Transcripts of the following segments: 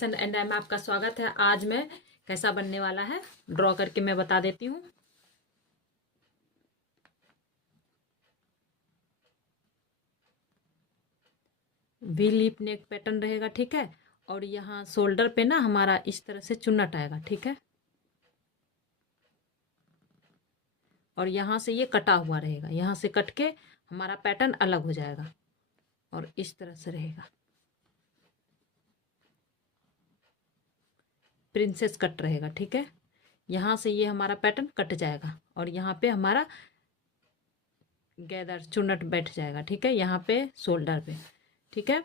Fashion and में आपका स्वागत है। आज मैं कैसा बनने वाला है ड्रॉ करके मैं बता देती हूँ। वी लीप नेक पैटर्न रहेगा, ठीक है। और यहाँ शोल्डर पे ना हमारा इस तरह से चुन्नट आएगा, ठीक है। और यहाँ से ये कटा हुआ रहेगा, यहाँ से कट के हमारा पैटर्न अलग हो जाएगा और इस तरह से रहेगा। प्रिंसेस कट रहेगा, ठीक है। यहाँ से ये हमारा पैटर्न कट जाएगा और यहाँ पे हमारा गैदर चुन्नट बैठ जाएगा, ठीक है। यहाँ पे शोल्डर पे, ठीक है।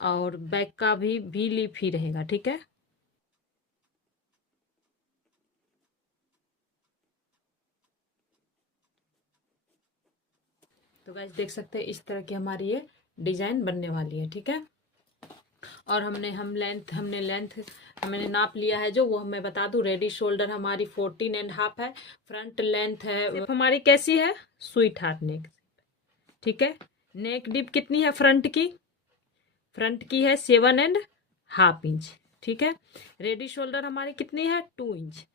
और बैक का भी वी लीफ ही रहेगा, ठीक है। तो गाइस देख सकते हैं इस तरह की हमारी ये डिजाइन बनने वाली है, ठीक है। और हमने नाप लिया है जो, वो मैं बता दूं। रेडी शोल्डर हमारी 14.5 है। फ्रंट लेंथ है हमारी कैसी है, स्वीट हार्ट नेक, ठीक है। नेक डिप कितनी है फ्रंट की है 7.5 इंच, ठीक है। रेडी शोल्डर हमारी कितनी है 2 इंच।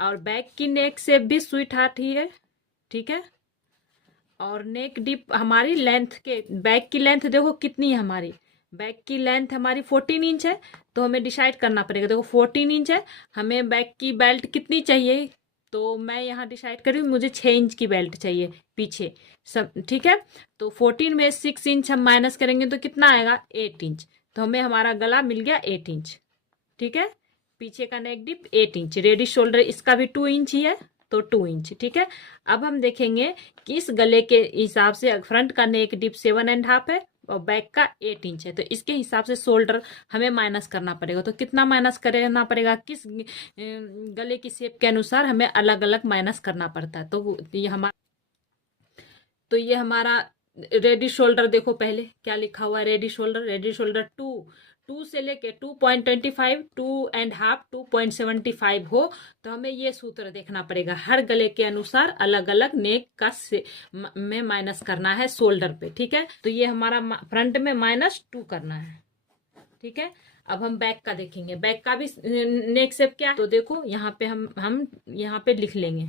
और बैक की नेक शेप भी स्वीट हार्ट ही है, ठीक है। और नेक डिप हमारी लेंथ के, बैक की लेंथ देखो कितनी है हमारी, बैक की लेंथ हमारी 14 इंच है। तो हमें डिसाइड करना पड़ेगा, देखो 14 इंच है, हमें बैक की बेल्ट कितनी चाहिए। तो मैं यहाँ डिसाइड करी मुझे 6 इंच की बेल्ट चाहिए पीछे सब, ठीक है। तो 14 में 6 इंच हम माइनस करेंगे तो कितना आएगा 8 इंच। तो हमें हमारा गला मिल गया 8 इंच, ठीक है। पीछे का नेक डिप 8 इंच। रेडी शोल्डर इसका भी 2 इंच ही है तो 2 इंच, ठीक है। अब हम देखेंगे कि इस गले के हिसाब से फ्रंट का नेक डिप 7.5 है और बैक का 8 इंच है। तो इसके हिसाब से शोल्डर हमें माइनस करना पड़ेगा। तो कितना माइनस करना पड़ेगा, किस गले की शेप के अनुसार हमें अलग अलग माइनस करना पड़ता है। तो ये हमारा रेडी शोल्डर देखो पहले क्या लिखा हुआ है। रेडी शोल्डर 2 से लेके 2.25, 2.5, 2.75 हो। तो हमें ये सूत्र देखना पड़ेगा, हर गले के अनुसार अलग अलग नेक का में माइनस करना है शोल्डर पे, ठीक है। तो ये हमारा फ्रंट में -2 करना है, ठीक है। अब हम बैक का देखेंगे, बैक का भी नेक शेप क्या है। तो देखो यहाँ पे हम यहाँ पे लिख लेंगे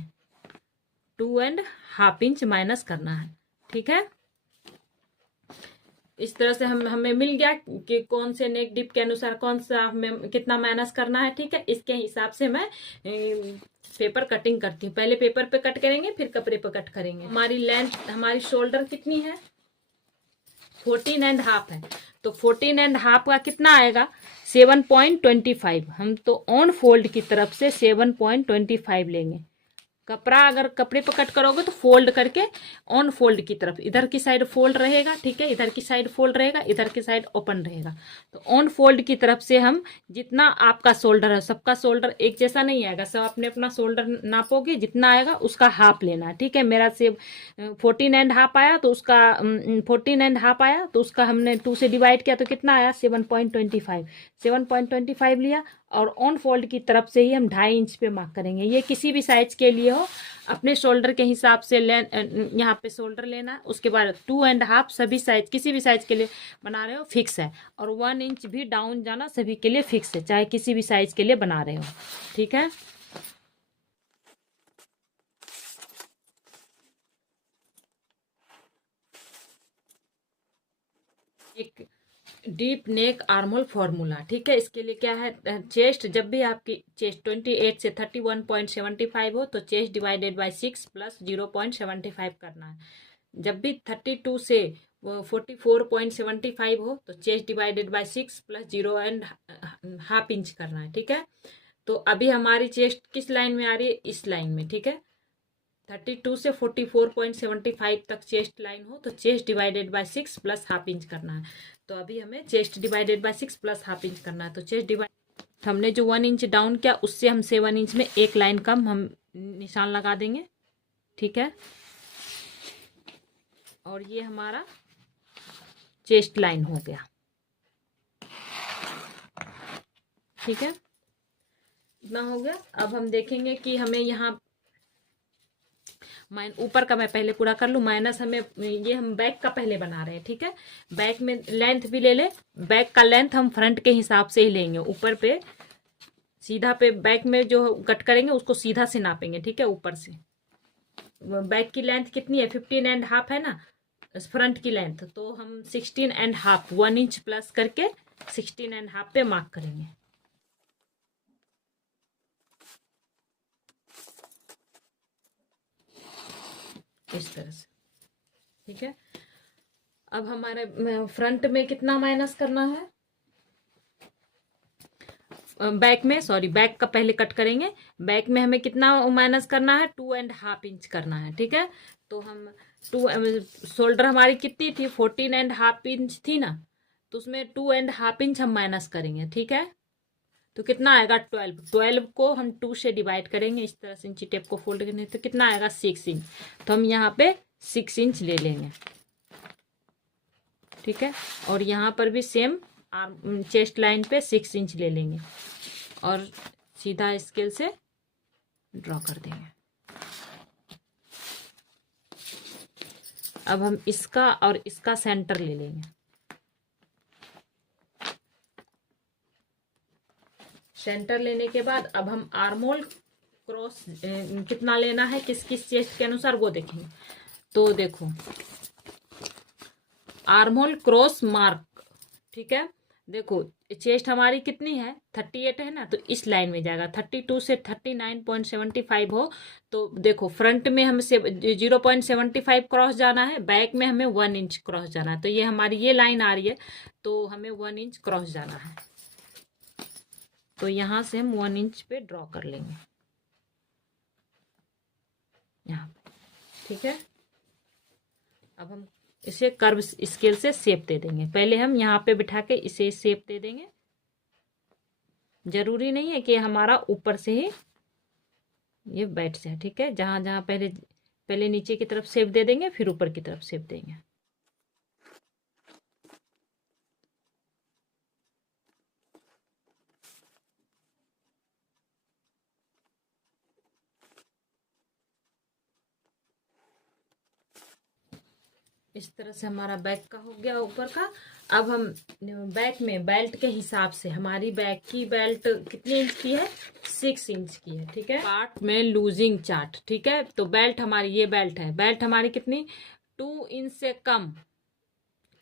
2.5 इंच माइनस करना है, ठीक है। इस तरह से हमें मिल गया कि कौन से नेक डिप के अनुसार कौन सा हमें कितना माइनस करना है, ठीक है। इसके हिसाब से मैं पेपर कटिंग करती हूँ। पहले पेपर पे कट करेंगे फिर कपड़े पे कट करेंगे। हमारी लेंथ, हमारी शोल्डर कितनी है 14.5 है। तो 14.5 का कितना आएगा 7.25। हम तो ऑन फोल्ड की तरफ से 7.25 लेंगे। कपड़ा अगर कपड़े पर कट करोगे तो फोल्ड करके ऑन फोल्ड की तरफ, इधर की साइड फोल्ड रहेगा, ठीक है। इधर की साइड फोल्ड रहेगा, इधर की साइड ओपन रहेगा। तो ऑन फोल्ड की तरफ से हम जितना आपका शोल्डर है, सबका शोल्डर एक जैसा नहीं आएगा, सब अपने अपना शोल्डर नापोगे, जितना आएगा उसका हाफ लेना है, ठीक है। मेरा से 14.5 आया तो उसका 14.5 आया तो उसका हमने 2 से डिवाइड किया तो कितना आया 7.25 लिया। और ऑन फोल्ड की तरफ से ही हम 2.5 इंच पे मार्क करेंगे। ये किसी भी साइज के लिए हो, अपने शोल्डर के हिसाब से यहाँ पे शोल्डर लेना है। उसके बाद 2.5 सभी साइज, किसी भी साइज के लिए बना रहे हो फिक्स है। और 1 इंच भी डाउन जाना सभी के लिए फिक्स है, चाहे किसी भी साइज के लिए बना रहे हो, ठीक है। एक डीप नेक आर्मोल फॉर्मूला, ठीक है। इसके लिए क्या है, चेस्ट, जब भी आपकी चेस्ट 28 से 31.75 हो तो चेस्ट डिवाइडेड बाय 6 प्लस 0.75 करना है। जब भी 32 से 44.75 हो तो chest divided by 6 plus 0.5 inch करना है, ठीक है। तो अभी हमारी चेस्ट किस लाइन में आ रही है, इस लाइन में, ठीक है। 32 से 44.75 तक चेस्ट लाइन हो तो chest divided by 6 plus half inch करना है। तो अभी हमें chest divided by 6 plus half inch करना है। तो चेस्ट डिवाइड, हमने जो 1 इंच डाउन किया उससे हम 7 इंच में एक लाइन कम हम निशान लगा देंगे, ठीक है। और ये हमारा चेस्ट लाइन हो गया, ठीक है। इतना हो गया। अब हम देखेंगे कि हमें यहाँ ऊपर का मैं पहले पूरा कर लूँ। माइनस हमें ये हम बैक का पहले बना रहे हैं, ठीक है। बैक में लेंथ भी ले ले, बैक का लेंथ हम फ्रंट के हिसाब से ही लेंगे। ऊपर पे सीधा पे बैक में जो कट करेंगे उसको सीधा से नापेंगे, ठीक है। ऊपर से बैक की लेंथ कितनी है, 15.5 है ना फ्रंट की लेंथ, तो हम 16.5 1 इंच प्लस करके 16.5 पे मार्क करेंगे। इस तरह से, ठीक है। अब हमारे फ्रंट में कितना माइनस करना है, बैक में, सॉरी बैक का पहले कट करेंगे। बैक में हमें कितना माइनस करना है, 2.5 इंच करना है, ठीक है। तो हम शोल्डर हमारी कितनी थी, 14.5 इंच थी ना, तो उसमें 2.5 इंच हम माइनस करेंगे, ठीक है। तो कितना आएगा 12 को हम 2 से डिवाइड करेंगे, इस तरह से इंची टेप को फोल्ड करने, तो कितना आएगा 6 इंच। तो हम यहाँ पे 6 इंच ले लेंगे, ठीक है। और यहाँ पर भी सेम चेस्ट लाइन पे 6 इंच ले लेंगे और सीधा स्केल से ड्रॉ कर देंगे। अब हम इसका और इसका सेंटर ले लेंगे। सेंटर लेने के बाद अब हम आर्मोल क्रॉस कितना लेना है किस किस चेस्ट के अनुसार वो देखेंगे। तो देखो आर्मोल क्रॉस मार्क, ठीक है। देखो चेस्ट हमारी कितनी है 38 है ना, तो इस लाइन में जाएगा। 32 से 39.75 हो तो देखो फ्रंट में हमें 0.75 क्रॉस जाना है, बैक में हमें 1 इंच क्रॉस जाना है। तो ये हमारी ये लाइन आ रही है, तो हमें 1 इंच क्रॉस जाना है। तो यहां से हम 1 इंच पे ड्रॉ कर लेंगे यहाँ, ठीक है। अब हम इसे कर्व स्केल से शेप दे देंगे। पहले हम यहाँ पे बिठा के इसे शेप दे देंगे। जरूरी नहीं है कि हमारा ऊपर से ही ये बैठ जाए, ठीक है। जहां जहां पहले नीचे की तरफ शेप दे देंगे, फिर ऊपर की तरफ शेप देंगे। इस तरह से हमारा बैक का हो गया ऊपर का। अब हम बैक में बेल्ट के हिसाब से, हमारी बैक की बेल्ट कितनी इंच की है, 6 इंच की है, ठीक है। पार्ट में लूजिंग चार्ट, ठीक है। तो बेल्ट हमारी, ये बेल्ट है, बेल्ट हमारी कितनी 2 इंच से कम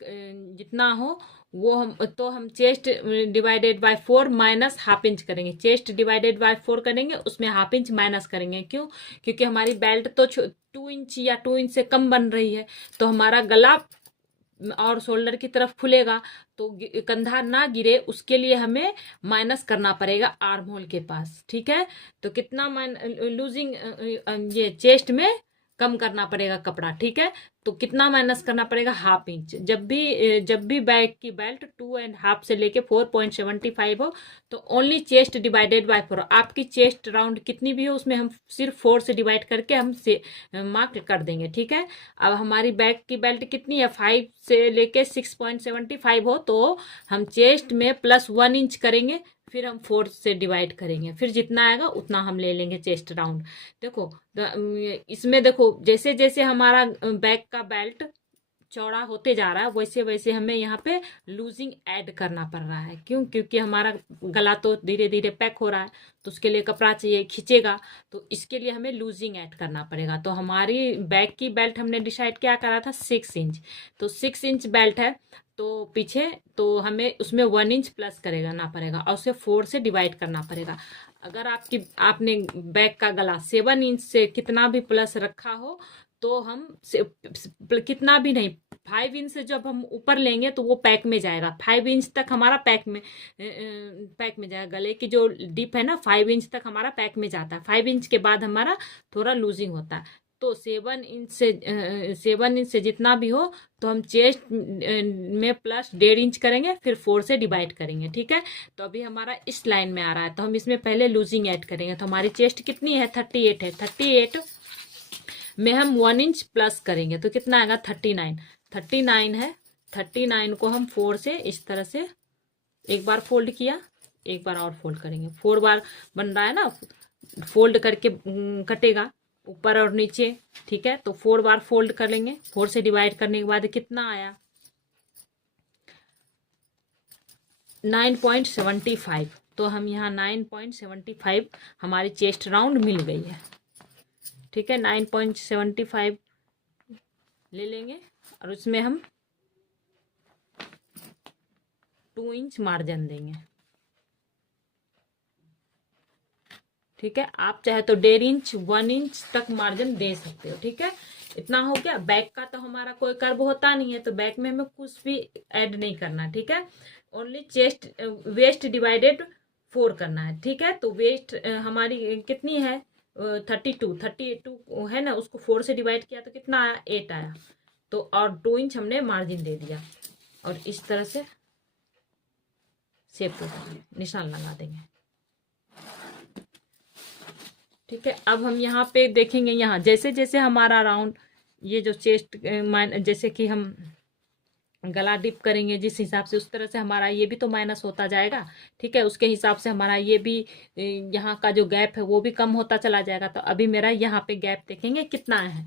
जितना हो वो हम chest divided by 4 minus half inch करेंगे। चेस्ट डिवाइडेड बाय 4 करेंगे, उसमें हाफ इंच माइनस करेंगे। क्यों, क्योंकि हमारी बेल्ट तो 2 इंच या 2 इंच से कम बन रही है, तो हमारा गला और शोल्डर की तरफ खुलेगा, तो कंधा ना गिरे उसके लिए हमें माइनस करना पड़ेगा आर्म होल के पास, ठीक है। तो कितना लूजिंग ये चेस्ट में कम करना पड़ेगा कपड़ा, ठीक है। तो कितना माइनस करना पड़ेगा, हाफ इंच। जब भी बैक की बेल्ट 2.5 से लेके 4.75 हो तो ओनली चेस्ट डिवाइडेड बाय 4, आपकी चेस्ट राउंड कितनी भी हो उसमें हम सिर्फ 4 से डिवाइड करके हम से मार्क कर देंगे, ठीक है। अब हमारी बैक की बेल्ट कितनी है 5 से लेके 6.75 हो तो हम चेस्ट में +1 इंच करेंगे, फिर हम 4 से डिवाइड करेंगे, फिर जितना आएगा उतना हम ले लेंगे चेस्ट राउंड। देखो इसमें देखो जैसे जैसे हमारा बैक का बेल्ट चौड़ा होते जा रहा है वैसे वैसे हमें यहाँ पे लूजिंग ऐड करना पड़ रहा है। क्यों, क्योंकि हमारा गला तो धीरे धीरे पैक हो रहा है, तो उसके लिए कपड़ा चाहिए, खींचेगा, तो इसके लिए हमें लूजिंग ऐड करना पड़ेगा। तो हमारी बैक की बेल्ट हमने डिसाइड क्या करा था 6 इंच, तो 6 इंच बेल्ट है तो पीछे, तो हमें उसमें 1 इंच प्लस करेगा ना पड़ेगा और उसे 4 से डिवाइड करना पड़ेगा। अगर आपने बैक का गला 7 इंच से कितना भी प्लस रखा हो तो हम कितना भी नहीं, 5 इंच से जब हम ऊपर लेंगे तो वो पैक में जाएगा। 5 इंच तक हमारा पैक में जाएगा। गले की जो डिप है ना 5 इंच तक हमारा पैक में जाता है। 5 इंच के बाद हमारा थोड़ा लूजिंग होता है। तो 7 इंच से जितना भी हो तो हम चेस्ट में +1.5 इंच करेंगे, फिर 4 से डिवाइड करेंगे, ठीक है। तो अभी हमारा इस लाइन में आ रहा है, तो हम इसमें पहले लूजिंग ऐड करेंगे। तो हमारी चेस्ट कितनी है 38 है, 38 में हम 1 इंच प्लस करेंगे तो कितना आएगा 39 है। 39 को हम 4 से इस तरह से एक बार फोल्ड किया, एक बार और फोल्ड करेंगे, 4 बार बन रहा है ना, फोल्ड करके कटेगा, ऊपर और नीचे, ठीक है। तो 4 बार फोल्ड कर लेंगे। 4 से डिवाइड करने के बाद कितना आया, 9.75। तो हम यहाँ 9.75 हमारी चेस्ट राउंड मिल गई है, ठीक है। 9.75 ले लेंगे और उसमें हम 2 इंच मार्जिन देंगे, ठीक है। आप चाहे तो 1.5 इंच 1 इंच तक मार्जिन दे सकते हो, ठीक है। इतना हो गया। बैक का तो हमारा कोई कर्व होता नहीं है, तो बैक में हमें कुछ भी ऐड नहीं करना, ठीक है। ओनली चेस्ट वेस्ट डिवाइडेड 4 करना है, ठीक है। तो वेस्ट हमारी कितनी है, 32 है ना, उसको 4 से डिवाइड किया तो कितना आया, 8 आया। तो और 2 इंच हमने मार्जिन दे दिया और इस तरह से शेप को निशान लगा देंगे, ठीक है। अब हम यहाँ पे देखेंगे, यहाँ जैसे जैसे हमारा राउंड ये जो चेस्ट जैसे कि हम गला डिप करेंगे जिस हिसाब से, उस तरह से हमारा ये भी तो माइनस होता जाएगा, ठीक है। उसके हिसाब से हमारा ये भी यहाँ का जो गैप है वो भी कम होता चला जाएगा। तो अभी मेरा यहाँ पे गैप देखेंगे कितना है,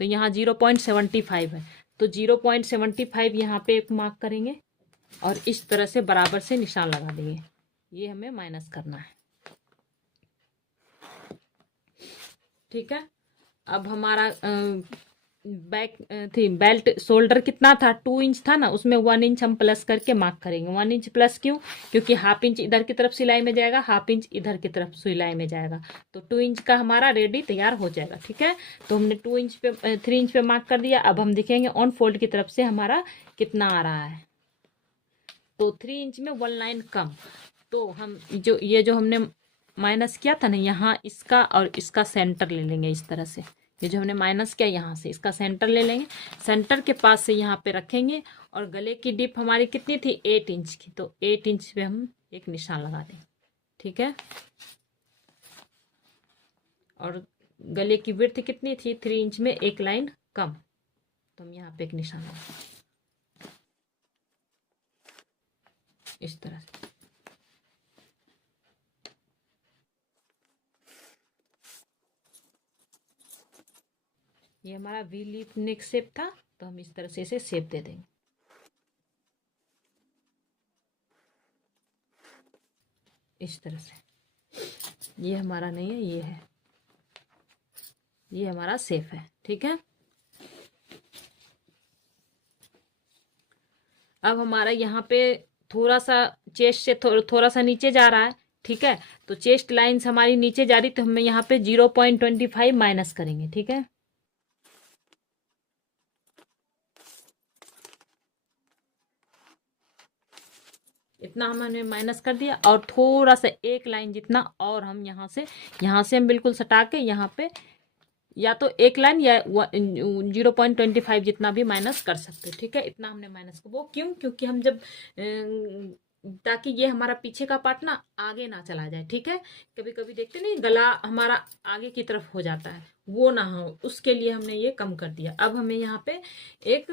तो यहाँ 0.75 है। तो 0.75 यहाँ पे एक मार्क करेंगे और इस तरह से बराबर से निशान लगा देंगे। ये हमें माइनस करना है, ठीक है। अब हमारा बैक थी बेल्ट शोल्डर कितना था, 2 इंच था ना, उसमें 1 इंच हम प्लस करके मार्क करेंगे। 1 इंच प्लस क्यों, क्योंकि हाफ इंच इधर की तरफ सिलाई में जाएगा, हाफ इंच इधर की तरफ सिलाई में जाएगा। तो 2 इंच का हमारा रेडी तैयार हो जाएगा, ठीक है। तो हमने 2 इंच पे 3 इंच पे मार्क कर दिया। अब हम देखेंगे ऑन फोल्ड की तरफ से हमारा कितना आ रहा है। तो 3 इंच में 1 लाइन कम। तो हम ये जो हमने माइनस किया था ना, यहाँ इसका और इसका सेंटर ले लेंगे इस तरह से। ये जो हमने माइनस किया यहाँ से इसका सेंटर ले लेंगे, सेंटर के पास से यहाँ पे रखेंगे। और गले की डिप हमारी कितनी थी, 8 इंच की। तो 8 इंच पे हम एक निशान लगा देंगे, ठीक है। और गले की विड्थ कितनी थी, 3 इंच में एक लाइन कम। तो हम यहाँ पे एक निशान लगा इस तरह से। ये हमारा वी लीफ नेक शेप था, तो हम इस तरह से इसे शेप दे देंगे इस तरह से। ये हमारा नहीं है, ये है, ये हमारा शेप है, ठीक है। अब हमारा यहाँ पे थोड़ा सा चेस्ट से थोड़ा सा नीचे जा रहा है, ठीक है। तो चेस्ट लाइंस हमारी नीचे जा रही, तो हम यहाँ पे 0.25 माइनस करेंगे, ठीक है। इतना हमने माइनस कर दिया और थोड़ा सा एक लाइन जितना और हम यहाँ से हम बिल्कुल सटा के यहाँ पे या तो एक लाइन या 0.25 जितना भी माइनस कर सकते, ठीक है। इतना हमने माइनस को, वो क्यों, क्योंकि हम जब ताकि ये हमारा पीछे का पार्ट ना आगे ना चला जाए, ठीक है। कभी कभी देखते नहीं गला हमारा आगे की तरफ हो जाता है, वो ना हो, उसके लिए हमने ये कम कर दिया। अब हमें यहाँ पे एक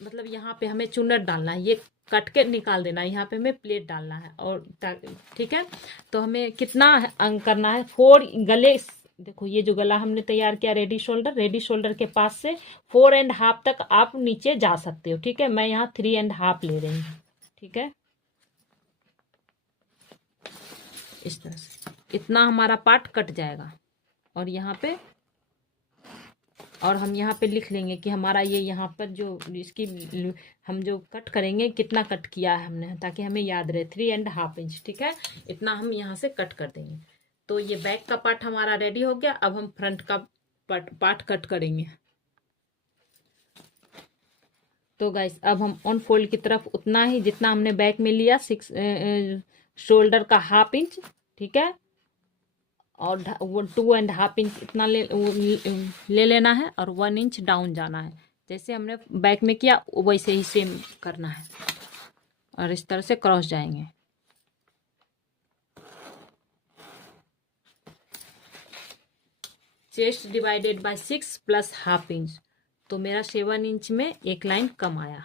मतलब यहाँ पे हमें चुन्नट डालना है, ये कट के निकाल देना है, यहाँ पे हमें प्लेट डालना है और ठीक है। तो हमें कितना अंक करना है, 4 गले, देखो ये जो गला हमने तैयार किया रेडी शोल्डर के पास से 4.5 तक आप नीचे जा सकते हो, ठीक है। मैं यहाँ 3.5 ले रही हूँ, ठीक है। इस तरह से इतना हमारा पार्ट कट जाएगा। और यहाँ पे और हम यहाँ पे लिख लेंगे कि हमारा ये यहाँ पर जो इसकी हम जो कट करेंगे कितना कट किया है हमने, ताकि हमें याद रहे, 3.5 इंच, ठीक है। इतना हम यहाँ से कट कर देंगे। तो ये बैक का पार्ट हमारा रेडी हो गया। अब हम फ्रंट का पार्ट कट करेंगे। तो गाइस अब हम ऑन फोल्ड की तरफ उतना ही जितना हमने बैक में लिया, 6 शोल्डर का 1/2 इंच, ठीक है। और 2.5 इंच इतना ले लेना है और 1 इंच डाउन जाना है। जैसे हमने बैक में किया वैसे ही सेम करना है और इस तरह से क्रॉस जाएंगे। Chest divided by 6 plus 1/2 inch, तो मेरा 7 इंच में एक लाइन कम आया।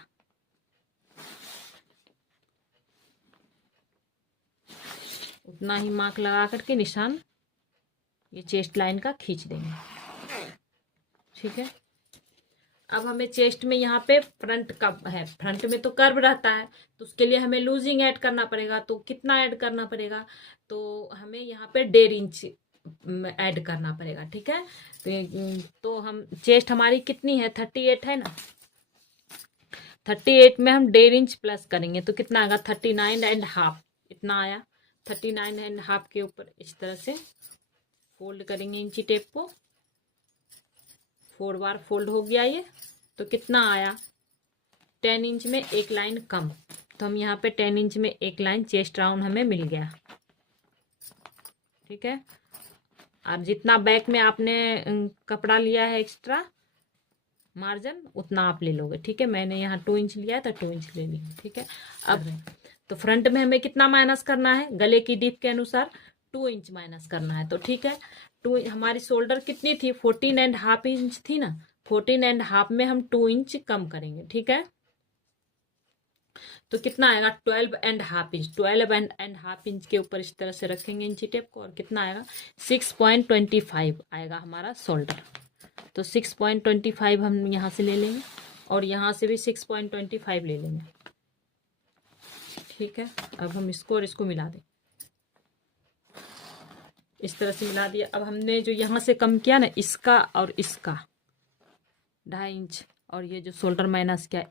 उतना ही मार्क लगा करके निशान ये चेस्ट लाइन का खींच देंगे। ठीक है, अब हमें चेस्ट में यहाँ पे फ्रंट का है, फ्रंट में तो कर्व रहता है, तो उसके लिए हमें लूजिंग ऐड करना पड़ेगा। तो कितना ऐड करना पड़ेगा, तो हमें यहाँ पे 1.5 इंच ऐड करना पड़ेगा। ठीक है, तो हम चेस्ट हमारी कितनी है, 38 है ना, 38 में हम 1.5 इंच प्लस करेंगे तो कितना आएगा, 39.5 इतना आया। 39.5 के ऊपर इस तरह से फोल्ड करेंगे इंची टेप को, 4 बार फोल्ड हो गया ये। तो कितना आया, 10 इंच में एक लाइन कम, तो हम यहाँ पे 10 इंच में एक लाइन चेस्ट राउंड हमें मिल गया। ठीक है, अब जितना बैक में आपने कपड़ा लिया है एक्स्ट्रा मार्जिन उतना आप ले लोगे। ठीक है, मैंने यहाँ 2 इंच लिया है तो 2 इंच ले लिया। ठीक है, अब तो फ्रंट में हमें कितना माइनस करना है, गले की डीप के अनुसार 2 इंच माइनस करना है। तो ठीक है, 2 हमारी शोल्डर कितनी थी, 14.5 इंच थी ना, 14.5 में हम 2 इंच कम करेंगे। ठीक है, तो कितना आएगा, 12.5 इंच। 12.5 इंच के ऊपर इस तरह से रखेंगे इंची टेप को, और कितना आएगा, 6.25 आएगा हमारा शोल्डर। तो 6.25 हम यहाँ से ले लेंगे, और यहाँ से भी 6.25 ले लेंगे। ठीक है, अब हम इसको और इसको मिला दें, इस तरह से मिला दिया। अब हमने जो यहाँ से कम किया ना, इसका और इसका 2.5 इंच, और ये जो शोल्डर माइनस किया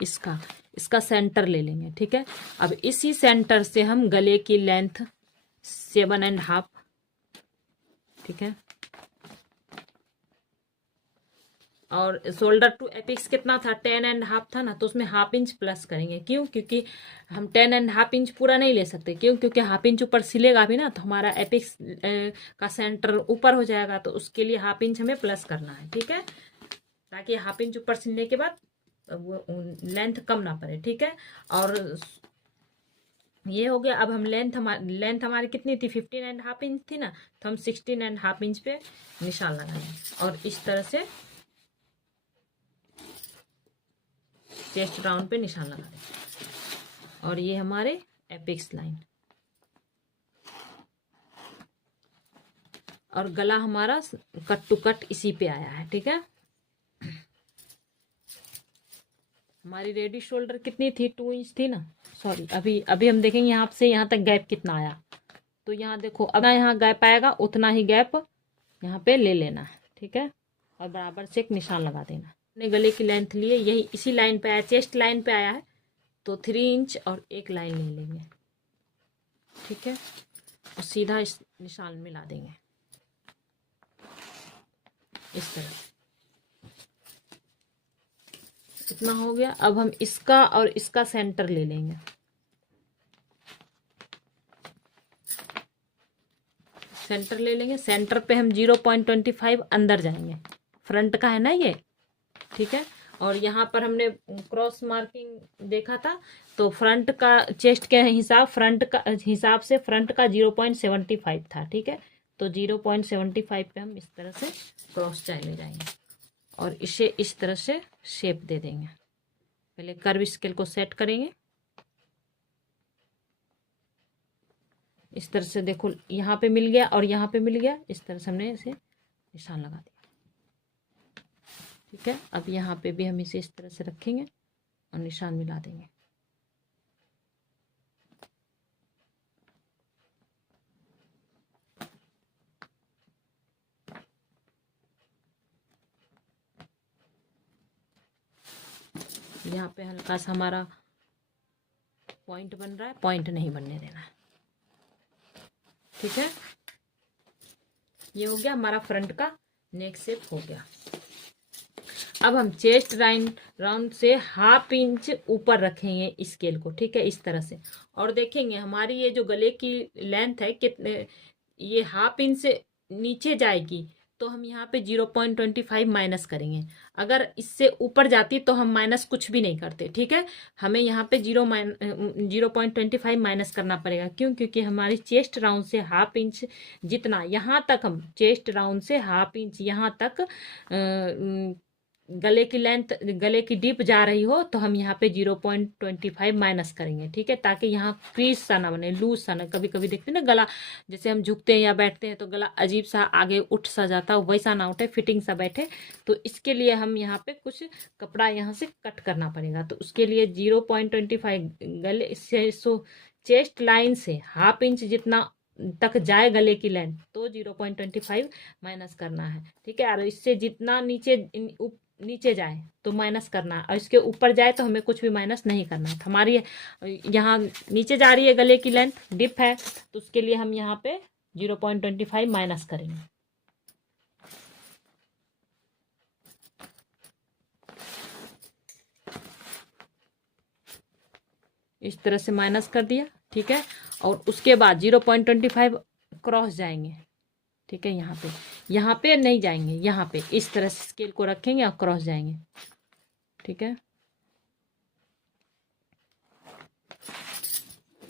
इसका सेंटर ले लेंगे। ठीक है, अब इसी सेंटर से हम गले की लेंथ 7.5, ठीक है, और शोल्डर टू एपिक्स कितना था, 10.5 था ना, तो उसमें 1/2 इंच प्लस करेंगे। क्यों, क्योंकि हम 10.5 इंच पूरा नहीं ले सकते। क्यों, क्योंकि 1/2 इंच ऊपर सिलेगा भी ना, तो हमारा एपिक्स का सेंटर ऊपर हो जाएगा, तो उसके लिए 1/2 इंच हमें प्लस करना है। ठीक है, ताकि 1/2 इंच ऊपर सिलने के बाद वो लेंथ कम ना पड़े। ठीक है, और ये हो गया। अब हम लेंथ हमारी कितनी थी, 15.5 इंच थी ना, तो हम 16.5 इंच पे निशान लगाएंगे, और इस तरह से चेस्ट राउंड पे निशान लगा देंगे। और ये हमारे एपिक्स लाइन, और गला हमारा कट टू कट इसी पे आया है। ठीक है, हमारी रेडी शोल्डर कितनी थी, 2 इंच थी ना, सॉरी, अभी हम देखेंगे यहाँ से यहाँ तक गैप कितना आया। तो यहाँ देखो, अब यहाँ गैप आएगा उतना ही गैप यहाँ पे ले लेना है। ठीक है, और बराबर से एक निशान लगा देना। अपने गले की लेंथ लिए यही इसी लाइन पे आया, चेस्ट लाइन पे आया है, तो 3 इंच और एक लाइन ले लेंगे। ठीक है, और सीधा इस निशान मिला देंगे इस तरह। इतना हो गया। अब हम इसका और इसका सेंटर ले लेंगे। सेंटर ले लेंगे, सेंटर पे हम 0.25 अंदर जाएंगे, फ्रंट का है ना ये। ठीक है, और यहाँ पर हमने क्रॉस मार्किंग देखा था, तो फ्रंट का चेस्ट के हिसाब से फ्रंट का 0.75 था। ठीक है, तो 0.75 पे हम इस तरह से क्रॉस चले जाएंगे, और इसे इस तरह से शेप दे देंगे। पहले कर्व स्केल को सेट करेंगे इस तरह से। देखो यहाँ पे मिल गया और यहाँ पे मिल गया, इस तरह से हमने इसे निशान लगा दिया। ठीक है, अब यहाँ पे भी हम इसे इस तरह से रखेंगे और निशान मिला देंगे। यहाँ पे हल्का सा हमारा पॉइंट बन रहा है, पॉइंट नहीं बनने देना है। ठीक है, ये हो गया हमारा फ्रंट का नेक शेप हो गया। अब हम चेस्ट राउंड से 1/2 इंच ऊपर रखेंगे स्केल को। ठीक है, इस तरह से, और देखेंगे हमारी ये जो गले की लेंथ है कितने, ये 1/2 इंच से नीचे जाएगी, तो हम यहाँ पे 0.25 माइनस करेंगे। अगर इससे ऊपर जाती तो हम माइनस कुछ भी नहीं करते। ठीक है, हमें यहाँ पे 0.25 माइनस करना पड़ेगा। क्यों, क्योंकि हमारी चेस्ट राउंड से 1/2 इंच जितना, यहाँ तक हम चेस्ट राउंड से 1/2 इंच यहाँ तक गले की लेंथ, गले की डीप जा रही हो तो हम यहाँ पे 0.25 माइनस करेंगे, ठीक है, ताकि यहाँ क्रीज सा ना बने, लूज सा ना। कभी कभी देखते हैं ना गला, जैसे हम झुकते हैं या बैठते हैं तो गला अजीब सा आगे उठ सा जाता है, वैसा ना उठे, फिटिंग सा बैठे। तो इसके लिए हम यहाँ पे कुछ कपड़ा यहाँ से कट करना पड़ेगा। तो उसके लिए 0.25 गले से चेस्ट लाइन से हाफ इंच जितना तक जाए गले की लेंथ, तो 0.25 माइनस करना है, ठीक है। और इससे जितना नीचे नीचे जाए तो माइनस करना है, और इसके ऊपर जाए तो हमें कुछ भी माइनस नहीं करना है। हमारी यहाँ नीचे जा रही है गले की लेंथ, डिप है, तो उसके लिए हम यहाँ पे 0.25 माइनस करेंगे। इस तरह से माइनस कर दिया, ठीक है। और उसके बाद 0.25 क्रॉस जाएंगे, ठीक है। यहाँ पे नहीं जाएंगे, यहाँ पे इस तरह से स्केल को रखेंगे और क्रॉस जाएंगे, ठीक है।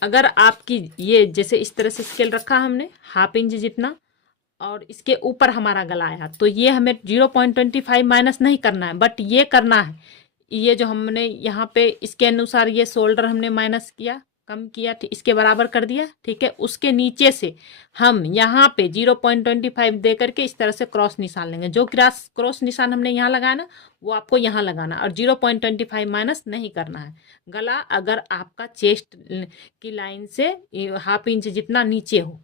अगर आपकी ये जैसे इस तरह से स्केल रखा हमने हाफ इंच जितना, और इसके ऊपर हमारा गला आया, तो ये हमें 0.25 माइनस नहीं करना है, बट ये करना है, ये जो हमने यहाँ पे इसके अनुसार ये शोल्डर हमने माइनस किया, कम किया, इसके बराबर कर दिया, ठीक है। उसके नीचे से हम यहाँ पे 0.25 दे करके इस तरह से क्रॉस निशान लेंगे। जो क्रॉस निशान हमने यहाँ लगाया ना, वो आपको यहाँ लगाना, और 0.25 माइनस नहीं करना है। गला अगर आपका चेस्ट की लाइन से हाफ इंच जितना नीचे हो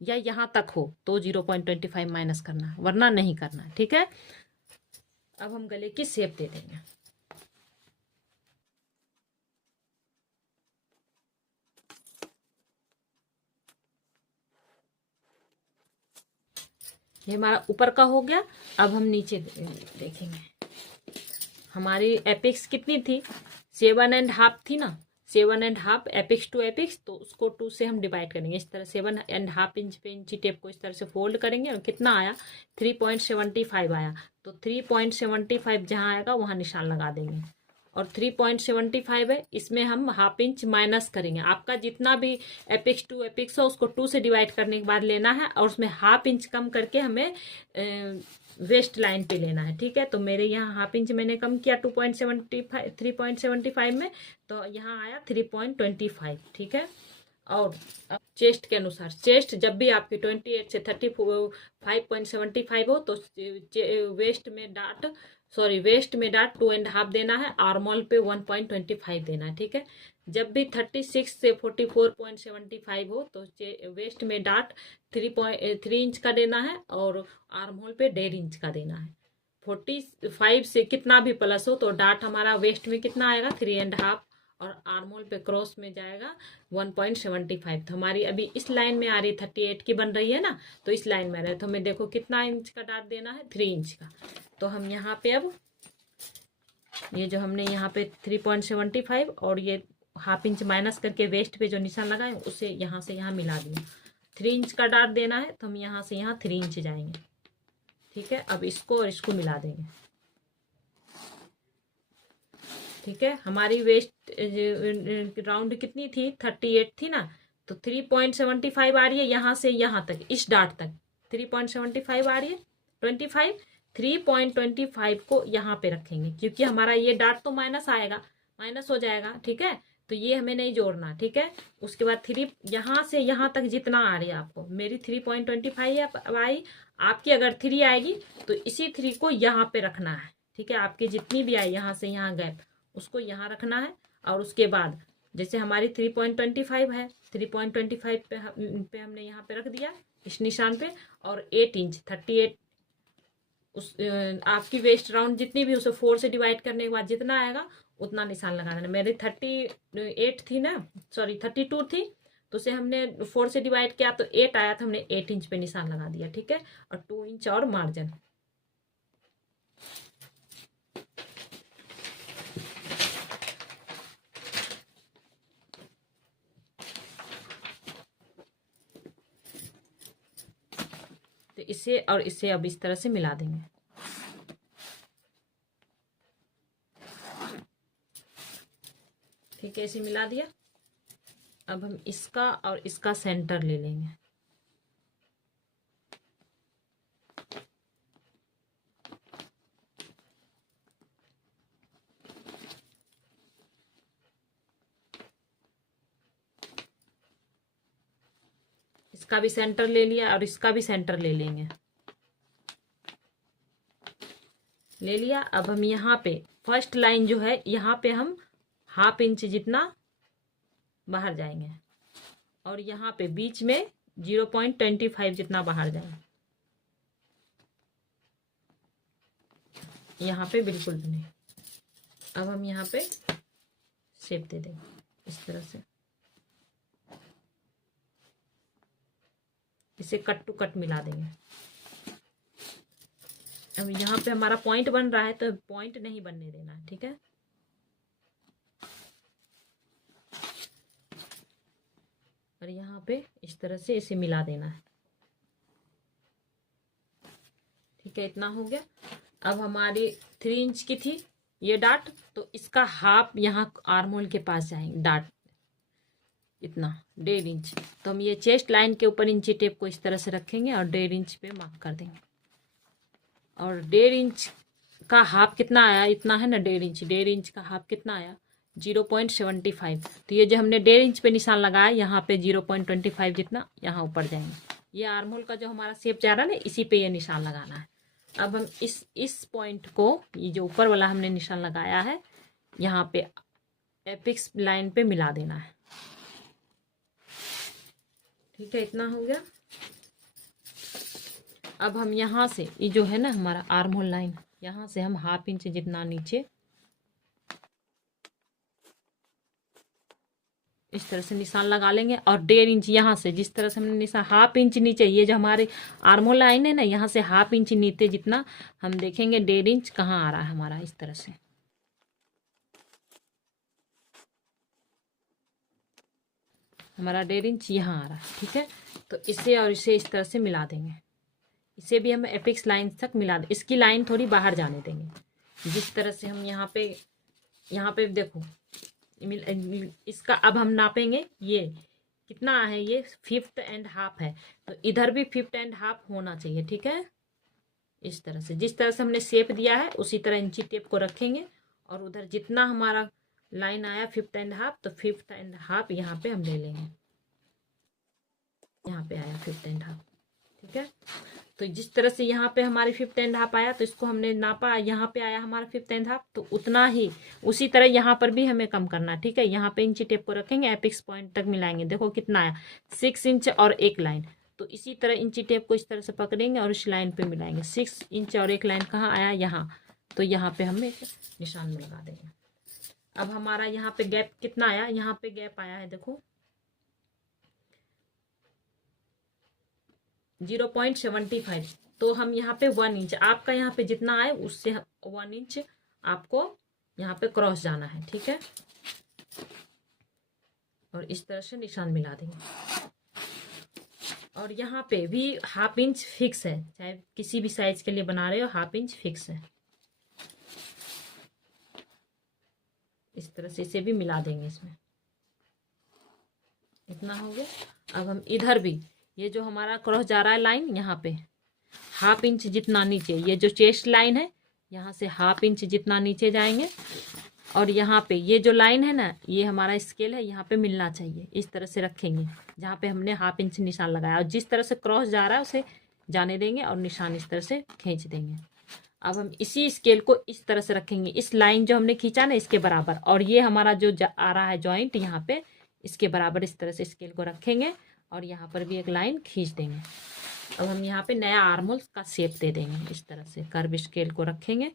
या यहाँ तक हो तो 0.25 माइनस करना है, वरना नहीं करना है, ठीक है। अब हम गले की शेप दे देंगे। ये हमारा ऊपर का हो गया। अब हम नीचे देखेंगे। हमारी एपिक्स कितनी थी? 7.5 थी ना, 7.5 एपिक्स टू एपिक्स, तो उसको 2 से हम डिवाइड करेंगे। इस तरह 7.5 इंच पे इंची टेप को इस तरह से फोल्ड करेंगे, और कितना आया 3.75 आया। तो 3.75 जहाँ आएगा वहाँ निशान लगा देंगे, और 3.75 है, इसमें हम हाफ इंच माइनस करेंगे। आपका जितना भी एपिक्स टू एपिक्स हो उसको 2 से डिवाइड करने के बाद लेना है, और उसमें हाफ इंच कम करके हमें वेस्ट लाइन पे लेना है, ठीक है। तो मेरे यहाँ हाफ इंच मैंने कम किया 3.75 में, तो यहाँ आया 3.25, ठीक है। और चेस्ट के अनुसार, चेस्ट जब भी आपकी 28 से 35.75 हो तो वेस्ट में डाट 2.5 देना है, आर्मोल पे 1.25 देना है, ठीक है। जब भी 36 से 44.75 हो तो वेस्ट में डाट 3 इंच का देना है, और आर्म होल पे 1.5 इंच का देना है। 45 से कितना भी प्लस हो तो डाट हमारा वेस्ट में कितना आएगा 3.5, और आर्म होल पे क्रॉस में जाएगा 1.75। तो हमारी अभी इस लाइन में आ रही 38 की बन रही है ना, तो इस लाइन में आ रहा है, तो हमें देखो कितना इंच का डाट देना है, 3 इंच का। तो हम यहाँ पे अब ये जो हमने यहाँ पे 3.75 और ये हाफ इंच माइनस करके वेस्ट पे जो निशान लगाए उसे यहाँ से यहाँ मिला दिया। 3 इंच का डाट देना है, तो हम यहाँ से यहाँ 3 इंच जाएंगे, ठीक है। अब इसको और इसको मिला देंगे, ठीक है। हमारी वेस्ट राउंड कितनी थी 38 थी ना, तो 3.75 आ रही है यहाँ से यहाँ तक, इस डाट तक 3.75 आ रही है। 25 3.25 को यहाँ पे रखेंगे, क्योंकि हमारा ये डाट तो माइनस आएगा, माइनस हो जाएगा, ठीक है। तो ये हमें नहीं जोड़ना, ठीक है। उसके बाद 3 यहाँ से यहाँ तक जितना आ रही है आपको, मेरी 3.25 आई, आपकी अगर 3 आएगी तो इसी 3 को यहाँ पे रखना है, ठीक है। आपकी जितनी भी आई यहाँ से यहाँ गैप उसको यहाँ रखना है, और उसके बाद जैसे हमारी 3.25 है, 3.25 पे हमने यहाँ पे रख दिया इस निशान पे, और 8 इंच 38 उस आपकी वेस्ट राउंड जितनी भी उसे 4 से डिवाइड करने के बाद जितना आएगा उतना निशान लगा देना। मेरी 38 थी ना, सॉरी 32 थी, तो उसे हमने 4 से डिवाइड किया तो 8 आया था, हमने 8 इंच पे निशान लगा दिया, ठीक है। और 2 इंच और मार्जिन। तो इसे और इसे अब इस तरह से मिला देंगे, ठीक है। इसे मिला दिया। अब हम इसका और इसका सेंटर ले लेंगे, इसका भी सेंटर ले लिया और इसका भी सेंटर ले लेंगे, ले लिया। अब हम यहाँ पे फर्स्ट लाइन जो है यहाँ पे हम 1/2 इंच जितना बाहर जाएंगे और यहाँ पे बीच में 0.25 जितना बाहर जाएंगे, यहाँ पे बिल्कुल भी नहीं। अब हम यहाँ पे शेप दे देंगे इस तरह से, इसे कट टू कट मिला देंगे। अब यहाँ पे हमारा पॉइंट बन रहा है तो पॉइंट नहीं बनने देना है, ठीक है। और यहाँ पे इस तरह से इसे मिला देना है, ठीक है। इतना हो गया। अब हमारी 3 इंच की थी ये डाट, तो इसका हाफ यहाँ आर्म होल के पास जाएंगे डाट, इतना 1.5 इंच। तो हम ये चेस्ट लाइन के ऊपर इंची टेप को इस तरह से रखेंगे और 1.5 इंच पे मार्क कर देंगे। और 1.5 इंच का हाफ कितना आया, इतना है ना 1.5 इंच, 1.5 इंच का हाफ कितना आया 0.75। तो ये जो हमने 1.5 इंच पे निशान लगाया यहाँ पे 0.25 जितना यहाँ ऊपर जाएंगे। ये आर्म होल का जो हमारा शेप जा रहा है ना, इसी पे ये निशान लगाना है। अब हम इस पॉइंट को, ये जो ऊपर वाला हमने निशान लगाया है यहाँ पे एपिक्स लाइन पे मिला देना है, ठीक है। इतना हो गया। अब हम यहाँ से ये जो है ना हमारा आर्म होल लाइन, यहाँ से हम 1/2 इंच जितना नीचे इस तरह से निशान लगा लेंगे और 1.5 इंच यहाँ से, जिस तरह से हमने निशान 1/2 इंच नीचे, ये जो हमारे आर्म होल लाइन है ना, यहाँ से 1/2 इंच नीचे जितना हम देखेंगे 1.5 इंच कहाँ आ रहा है हमारा, इस तरह से। हमारा 1.5 इंच यहाँ आ रहा है, ठीक है। तो इसे और इसे इस तरह से मिला देंगे, इसे भी हम एपिक्स लाइन तक मिला दें। इसकी लाइन थोड़ी बाहर जाने देंगे, जिस तरह से हम यहाँ पे देखो इसका। अब हम नापेंगे ये कितना है, ये 5 1/2 है, तो इधर भी 5 1/2 होना चाहिए, ठीक है। इस तरह से जिस तरह से हमने शेप दिया है उसी तरह इंची टेप को रखेंगे और उधर जितना हमारा लाइन आया 5 1/2, तो 5 1/2 यहाँ पे हम ले लेंगे, यहाँ पे आया 5 1/2, ठीक है। तो जिस तरह से यहाँ पे हमारे 5 1/2 आया, तो इसको हमने नापा, यहाँ पे आया हमारा 5 1/2, तो उतना ही उसी तरह यहाँ पर भी हमें कम करना, ठीक है। यहाँ पे इंची टेप को रखेंगे, एपिक्स पॉइंट तक मिलाएंगे, देखो कितना आया 6 इंच और 1 लाइन। तो इसी तरह इंची टेप को इस तरह से पकड़ेंगे और इस लाइन पे मिलाएंगे। 6 इंच और 1 लाइन कहाँ आया, यहाँ, तो यहाँ पे हम एक निशान में लगा देंगे। अब हमारा यहाँ पे गैप कितना आया, यहाँ पे गैप आया है देखो 0.75, तो हम यहाँ पे 1 इंच, आपका यहाँ पे जितना आए उससे 1 इंच आपको यहाँ पे क्रॉस जाना है, ठीक है। और इस तरह से निशान मिला देंगे। और यहाँ पे भी 1/2 इंच फिक्स है, चाहे किसी भी साइज के लिए बना रहे हो 1/2 इंच फिक्स है। इस तरह से इसे भी मिला देंगे इसमें, इतना हो गया। अब हम इधर भी ये जो हमारा क्रॉस जा रहा है लाइन, यहाँ पे 1/2 इंच जितना नीचे, ये जो चेस्ट लाइन है यहाँ से 1/2 इंच जितना नीचे जाएंगे और यहाँ पे ये जो लाइन है ना, ये हमारा स्केल है, यहाँ पे मिलना चाहिए, इस तरह से रखेंगे जहाँ पे हमने 1/2 इंच निशान लगाया। और जिस तरह से क्रॉस जा रहा है उसे जाने देंगे और निशान इस तरह से खींच देंगे। अब हम इसी स्केल को इस तरह से रखेंगे, इस लाइन जो हमने खींचा ना इसके बराबर, और ये हमारा जो आ रहा है जॉइंट यहाँ पे इसके बराबर, इस तरह से स्केल को रखेंगे और यहाँ पर भी एक लाइन खींच देंगे। अब हम यहाँ पे नया आर्म होल का शेप दे देंगे, इस तरह से कर्व स्केल को रखेंगे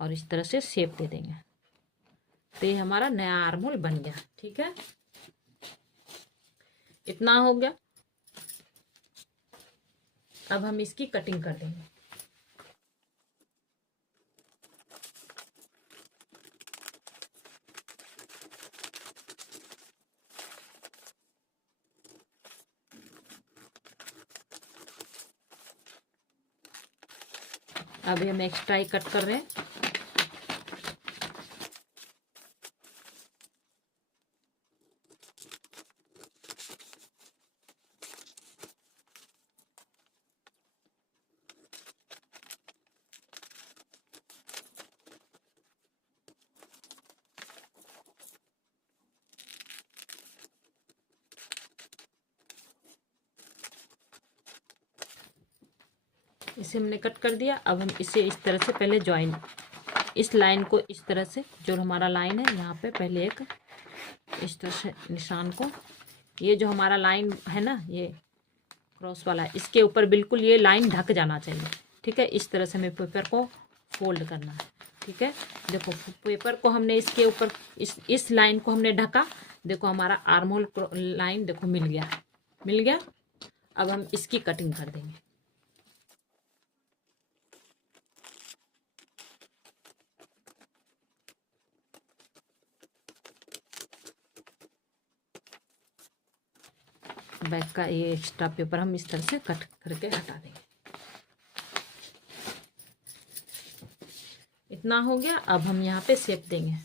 और इस तरह से शेप दे देंगे, तो ये हमारा नया आर्म होल बन गया, ठीक है। इतना हो गया। अब हम इसकी कटिंग कर देंगे। अभी हम एक्स्ट्रा ही कट कर रहे हैं। इसे हमने कट कर दिया। अब हम इसे इस तरह से पहले ज्वाइन, इस लाइन को इस तरह से, जो हमारा लाइन है यहाँ पे पहले एक इस तरह से निशान को, ये जो हमारा लाइन है ना, ये क्रॉस वाला, इसके ऊपर बिल्कुल ये लाइन ढक जाना चाहिए। ठीक है, इस तरह से हमें पेपर को फोल्ड करना है। ठीक है, देखो पेपर को हमने इसके ऊपर इस लाइन को हमने ढका। देखो हमारा आर्महोल लाइन देखो मिल गया, मिल गया। अब हम इसकी कटिंग कर देंगे। बैक का ये एक्स्ट्रा पेपर हम इस तरह से कट करके हटा देंगे। इतना हो गया। अब हम यहाँ पे शेप देंगे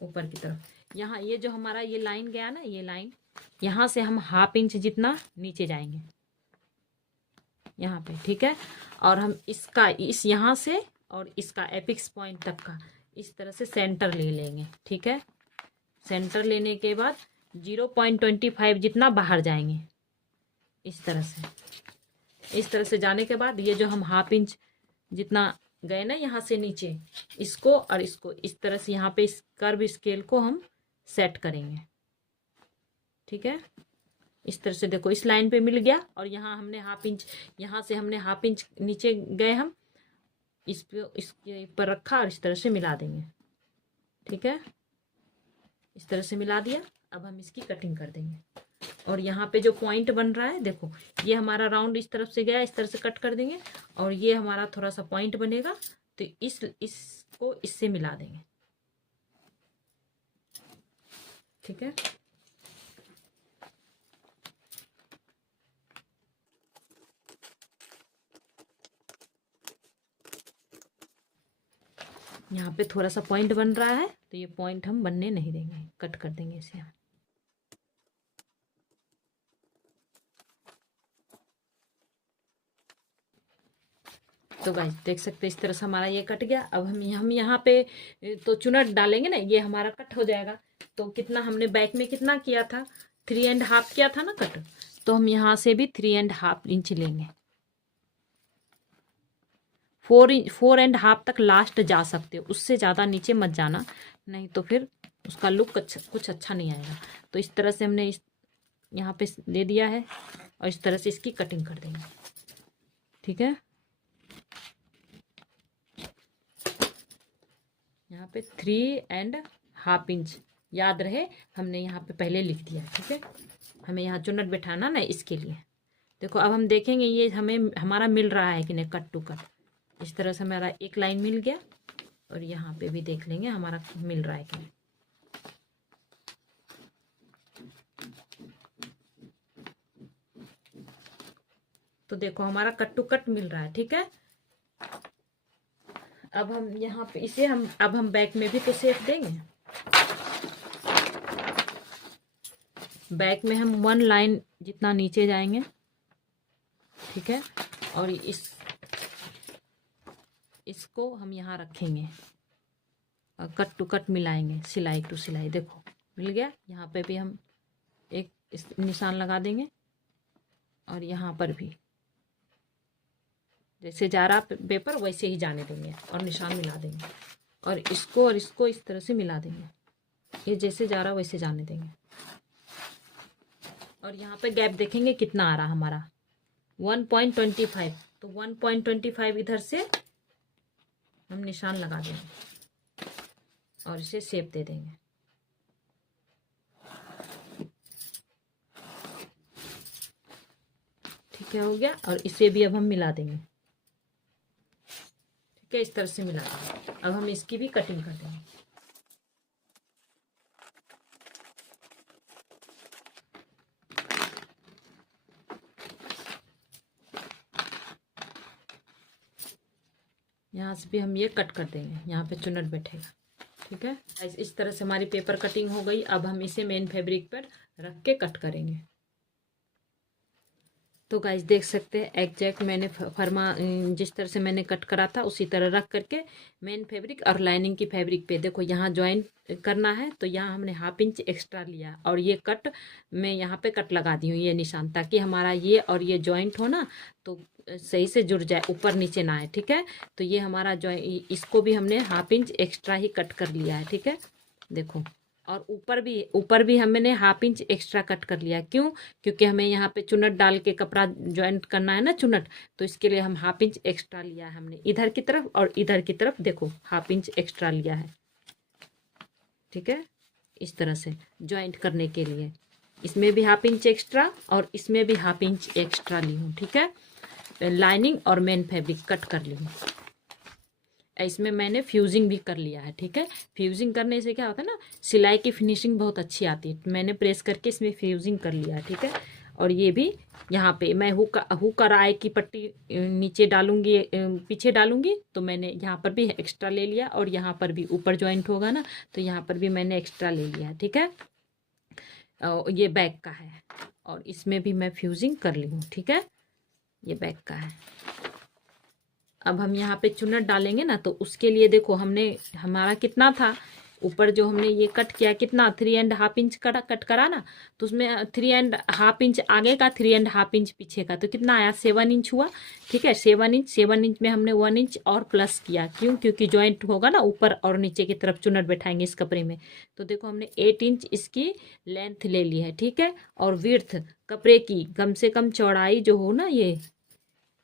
ऊपर की तरफ। यहाँ ये जो हमारा ये लाइन गया ना, ये लाइन, यहाँ से हम 1/2 इंच जितना नीचे जाएंगे यहाँ पे। ठीक है, और हम इसका इस यहाँ से और इसका एपिक्स पॉइंट तक का इस तरह से सेंटर ले लेंगे। ठीक है, सेंटर लेने के बाद 0.25 जितना बाहर जाएंगे इस तरह से। इस तरह से जाने के बाद ये जो हम 1/2 इंच जितना गए ना यहाँ से नीचे, इसको और इसको इस तरह से यहाँ पे इस कर्व स्केल को हम सेट करेंगे। ठीक है, इस तरह से देखो इस लाइन पे मिल गया। और यहाँ हमने 1/2 इंच, यहाँ से हमने 1/2 इंच नीचे गए, हम इस पे इसके ऊपर रखा और इस तरह से मिला देंगे। ठीक है, इस तरह से मिला दिया। अब हम इसकी कटिंग कर देंगे। और यहाँ पे जो पॉइंट बन रहा है देखो, ये हमारा राउंड इस तरफ से गया, इस तरह से कट कर देंगे। और ये हमारा थोड़ा सा पॉइंट बनेगा, तो इसको इससे मिला देंगे। ठीक है, यहाँ पे थोड़ा सा पॉइंट बन रहा है, तो ये पॉइंट हम बनने नहीं देंगे, कट कर देंगे इसे यहाँ। तो गाइस देख सकते हैं इस तरह से हमारा ये कट गया। अब हम यहाँ पे तो चुनट डालेंगे ना, ये हमारा कट हो जाएगा। तो कितना हमने बैक में कितना किया था, 3.5 किया था ना कट, तो हम यहाँ से भी 3.5 इंच लेंगे। 4.5 तक लास्ट जा सकते हो, उससे ज़्यादा नीचे मत जाना, नहीं तो फिर उसका लुक कुछ अच्छा नहीं आएगा। तो इस तरह से हमने इस यहाँ पे दे दिया है और इस तरह से इसकी कटिंग कर देंगे। ठीक है, यहाँ पे 3.5 इंच याद रहे, हमने यहाँ पे पहले लिख दिया। ठीक है, हमें यहाँ चुन्नट बैठाना ना, इसके लिए। देखो अब हम देखेंगे ये हमें हमारा मिल रहा है कि नहीं, कट टू कट। इस तरह से हमारा एक लाइन मिल गया। और यहाँ पे भी देख लेंगे हमारा मिल रहा है कि नहीं। तो देखो हमारा कट टू कट मिल रहा है। ठीक है, अब हम यहाँ पे इसे अब हम बैक में भी तो शेप देंगे। बैक में हम 1 लाइन जितना नीचे जाएंगे। ठीक है, और इसको हम यहाँ रखेंगे और कट टू कट मिलाएंगे, सिलाई टू सिलाई। देखो मिल गया। यहाँ पे भी हम एक इस निशान लगा देंगे और यहाँ पर भी जैसे जा रहा पेपर वैसे ही जाने देंगे और निशान मिला देंगे। और इसको इस तरह से मिला देंगे, ये जैसे जा रहा वैसे जाने देंगे। और यहाँ पे गैप देखेंगे कितना आ रहा हमारा, 1.25। तो 1.25 इधर से हम निशान लगा देंगे और इसे शेप दे देंगे। ठीक है, हो गया। और इसे भी अब हम मिला देंगे। ठीक है, इस तरह से मिला देंगे। अब हम इसकी भी कटिंग कर देंगे। यहाँ से भी हम ये कट कर देंगे, यहाँ पे चुन्नट बैठेगा। ठीक है, इस तरह से हमारी पेपर कटिंग हो गई। अब हम इसे मेन फैब्रिक पर रख के कट करेंगे। तो गाइस देख सकते हैं एग्जैक्ट मैंने जिस तरह से मैंने कट करा था उसी तरह रख करके मेन फैब्रिक और लाइनिंग की फैब्रिक पे देखो यहाँ ज्वाइन करना है। तो यहाँ हमने 1/2 इंच एक्स्ट्रा लिया और ये कट मैं यहाँ पे कट लगा दी हूँ, ये निशान, ताकि हमारा ये और ये ज्वाइंट हो ना, तो सही से जुड़ जाए, ऊपर नीचे ना आए, ठीक है। तो ये हमारा जो इसको भी हमने 1/2 इंच एक्स्ट्रा ही कट कर लिया है, ठीक है, देखो। और ऊपर भी हमने 1/2 इंच एक्स्ट्रा कट कर लिया। क्यों? क्योंकि हमें यहाँ पे चुनट डाल के कपड़ा ज्वाइंट करना है ना, चुनट, तो इसके लिए हम 1/2 इंच एक्स्ट्रा लिया है हमने, इधर की तरफ और इधर की तरफ देखो 1/2 इंच एक्स्ट्रा लिया है, ठीक है। इस तरह से ज्वाइंट करने के लिए इसमें भी 1/2 इंच एक्स्ट्रा और इसमें भी 1/2 इंच एक्स्ट्रा ली हूँ, ठीक है। लाइनिंग और मेन फैब्रिक कट कर ली हूँ। इसमें मैंने फ्यूजिंग भी कर लिया है, ठीक है। फ्यूजिंग करने से क्या होता है ना, सिलाई की फिनिशिंग बहुत अच्छी आती है। मैंने प्रेस करके इसमें फ्यूजिंग कर लिया है, ठीक है। और ये भी यहाँ पे मैं हुक और आय की पट्टी नीचे डालूंगी, पीछे डालूंगी, तो मैंने यहाँ पर भी एक्स्ट्रा ले लिया और यहाँ पर भी ऊपर ज्वाइंट होगा ना, तो यहाँ पर भी मैंने एक्स्ट्रा ले लिया है, ठीक है। ये बैक का है और इसमें भी मैं फ्यूजिंग कर ली हूँ, ठीक है। ये बैक का है। अब हम यहाँ पे चुन्नट डालेंगे ना, तो उसके लिए देखो हमने हमारा कितना था ऊपर, जो हमने ये कट किया कितना 3.5 इंच कट करा ना, तो उसमें 3.5 इंच आगे का, 3.5 इंच पीछे का, तो कितना आया 7 इंच हुआ, ठीक है। 7 इंच में हमने 1 इंच और प्लस किया। क्यों? क्योंकि ज्वाइंट होगा ना ऊपर और नीचे की तरफ चुन्नट बैठाएंगे इस कपड़े में। तो देखो हमने 8 इंच इसकी लेंथ ले ली है, ठीक है। और विड्थ कपड़े की कम से कम चौड़ाई जो हो ना, ये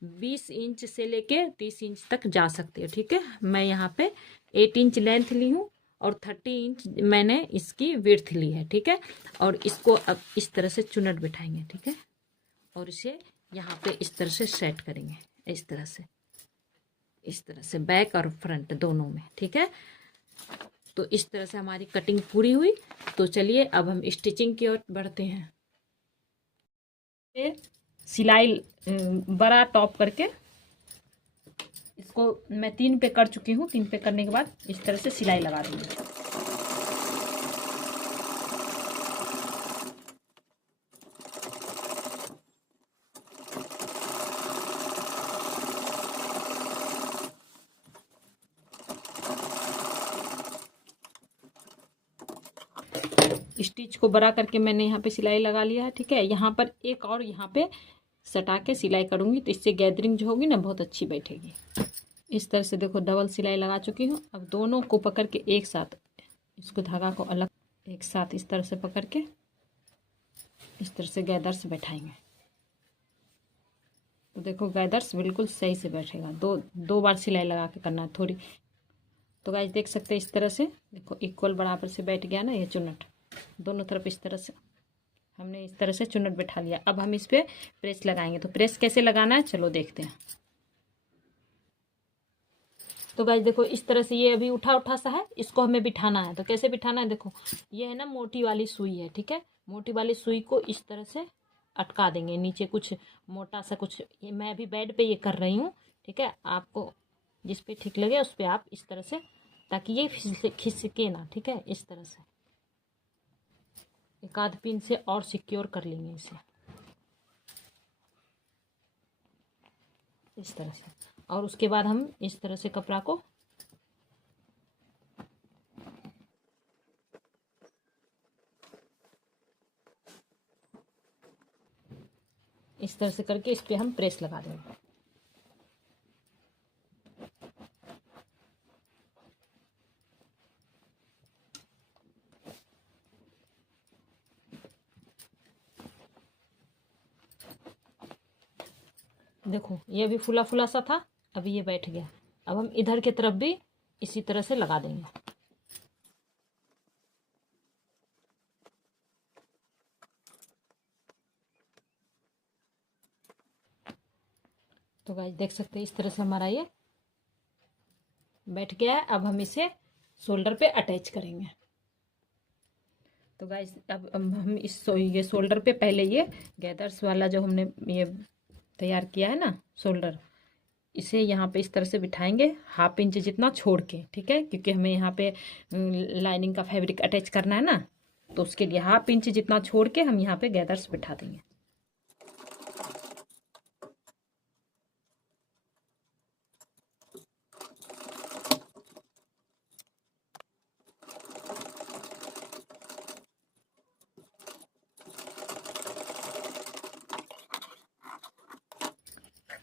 20 इंच से लेके 30 इंच तक जा सकती है, ठीक है। मैं यहाँ पे 8 इंच लेंथ ली हूँ और 30 इंच मैंने इसकी विड्थ ली है, ठीक है। और इसको अब इस तरह से चुनट बिठाएंगे, ठीक है। और इसे यहाँ पे इस तरह से सेट करेंगे, इस तरह से बैक और फ्रंट दोनों में, ठीक है। तो इस तरह से हमारी कटिंग पूरी हुई। तो चलिए अब हम स्टिचिंग की ओर बढ़ते हैं। सिलाई बड़ा टॉप करके इसको मैं 3 पे कर चुकी हूँ। 3 पे करने के बाद इस तरह से सिलाई लगा दूंगी। स्टिच को बड़ा करके मैंने यहाँ पे सिलाई लगा लिया है, ठीक है। यहाँ पर एक और यहाँ पे सटा के सिलाई करूँगी, तो इससे गैदरिंग जो होगी ना बहुत अच्छी बैठेगी। इस तरह से देखो डबल सिलाई लगा चुकी हूँ। अब दोनों को पकड़ के एक साथ, इसको धागा को अलग एक साथ इस तरह से पकड़ के इस तरह से गैदर्स बैठाएंगे। तो देखो गैदर्स बिल्कुल सही से बैठेगा। दो बार सिलाई लगा के करना है थोड़ी। तो गाइस देख सकते हैं इस तरह से देखो इक्वल बराबर से बैठ गया ना ये चुन्नट दोनों तरफ। इस तरह से हमने इस तरह से चुन्नट बैठा लिया। अब हम इस पर प्रेस लगाएंगे। तो प्रेस कैसे लगाना है चलो देखते हैं। तो गाइस देखो इस तरह से ये अभी उठा सा है, इसको हमें बिठाना है। तो कैसे बिठाना है, देखो ये है ना मोटी वाली सुई है, ठीक है। मोटी वाली सुई को इस तरह से अटका देंगे नीचे, कुछ मोटा सा कुछ। ये मैं अभी बेड पे ये कर रही हूँ, ठीक है। आपको जिस पे ठीक लगे उस पे आप इस तरह से, ताकि ये खिसके ना, ठीक है। इस तरह से एक आध पिन से और सिक्योर कर लेंगे इसे इस तरह से। और उसके बाद हम इस तरह से कपड़ा को इस तरह से करके इस पे हम प्रेस लगा देंगे। देखो ये अभी फुला फुला सा था, अभी ये बैठ गया। अब हम इधर की तरफ भी इसी तरह से लगा देंगे। तो गाइस देख सकते हैं इस तरह से हमारा ये बैठ गया है। अब हम इसे शोल्डर पे अटैच करेंगे। तो गाइस अब हम ये शोल्डर पे पहले ये गैदर्स वाला जो हमने ये तैयार किया है ना शोल्डर, इसे यहाँ पे इस तरह से बिठाएंगे 1/2 इंच जितना छोड़ के, ठीक है। क्योंकि हमें यहाँ पे लाइनिंग का फैब्रिक अटैच करना है ना, तो उसके लिए 1/2 इंच जितना छोड़ के हम यहाँ पे गैदर्स बिठा देंगे।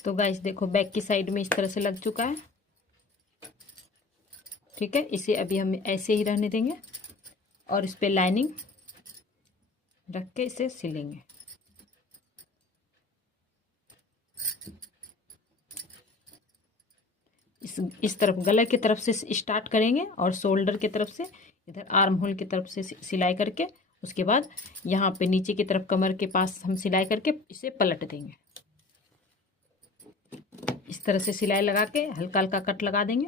तो गाइस देखो बैक की साइड में इस तरह से लग चुका है। ठीक है, इसे अभी हम ऐसे ही रहने देंगे और इस पे लाइनिंग रख के इसे सिलेंगे। इस तरफ गले की तरफ से स्टार्ट करेंगे और शोल्डर की तरफ से इधर आर्म होल की तरफ से सिलाई करके उसके बाद यहाँ पे नीचे की तरफ कमर के पास हम सिलाई करके इसे पलट देंगे। इस तरह से सिलाई लगा के हल्का हल्का कट लगा देंगे।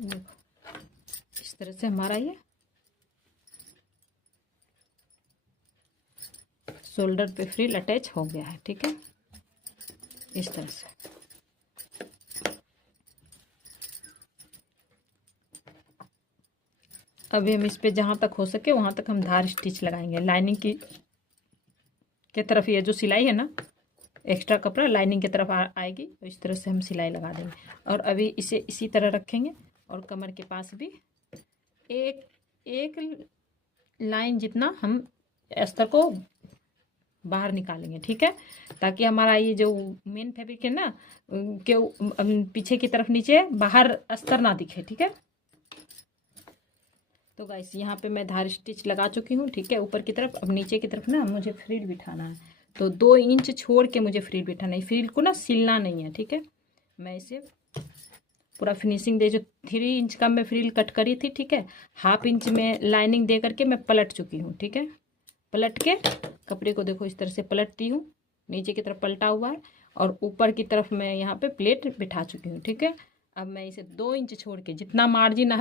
देखो इस तरह से हमारा ये शोल्डर पे फ्रिल अटैच हो गया है। ठीक है, इस तरह से। अभी हम इस पे जहाँ तक हो सके वहाँ तक हम धार स्टिच लगाएंगे। लाइनिंग की के तरफ ये जो सिलाई है ना, एक्स्ट्रा कपड़ा लाइनिंग की तरफ आएगी, तो इस तरह से हम सिलाई लगा देंगे। और अभी इसे इसी तरह रखेंगे और कमर के पास भी एक एक लाइन जितना हम अस्तर को बाहर निकालेंगे। ठीक है, ताकि हमारा ये जो मेन फैब्रिक है ना के पीछे की तरफ नीचे बाहर अस्तर ना दिखे। ठीक है, तो गाइस यहाँ पे मैं धार स्टिच लगा चुकी हूँ। ठीक है, ऊपर की तरफ। अब नीचे की तरफ ना मुझे फ्रिल बिठाना है, तो 2 इंच छोड़ के मुझे फ्रिल बिठाना है। फ्रिल को ना सिलना नहीं है। ठीक है, मैं इसे पूरा फिनिशिंग दे, जो 3 इंच का मैं फ्रिल कट करी थी। ठीक है, 1/2 इंच में लाइनिंग दे करके मैं पलट चुकी हूँ। ठीक है, पलट के कपड़े को देखो इस तरह से पलटती हूँ, नीचे की तरफ पलटा हुआ है और ऊपर की तरफ मैं यहाँ पे प्लेट बिठा चुकी हूँ। ठीक है, अब मैं इसे 2 इंच छोड़ के, जितना मार्जिन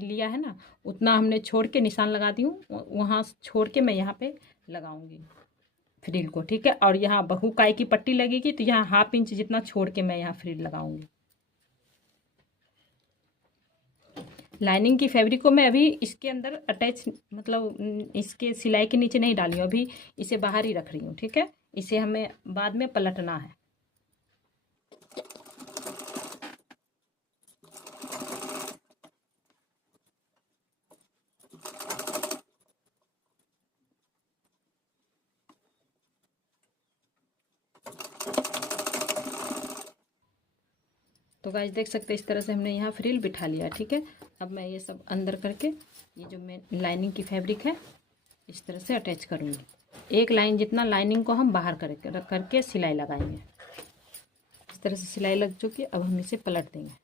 लिया है ना उतना हमने छोड़ के निशान लगाती हूँ, वहाँ छोड़ के मैं यहाँ पे लगाऊंगी फ्रिल को। ठीक है, और यहाँ बहुकाई की पट्टी लगेगी, तो यहाँ 1/2 इंच जितना छोड़ के मैं यहाँ फ्रिल लगाऊंगी। लाइनिंग की फैब्रिक को मैं अभी इसके अंदर अटैच, मतलब इसके सिलाई के नीचे नहीं डाली हूँ, अभी इसे बाहर ही रख रही हूँ। ठीक है, इसे हमें बाद में पलटना है। तो गाइस देख सकते हैं इस तरह से हमने यहाँ फ्रिल बिठा लिया। ठीक है, अब मैं ये सब अंदर करके ये जो मैं लाइनिंग की फैब्रिक है इस तरह से अटैच करूँगी। एक लाइन जितना लाइनिंग को हम बाहर करके सिलाई लगाएंगे। इस तरह से सिलाई लग चुकी है, अब हम इसे पलट देंगे।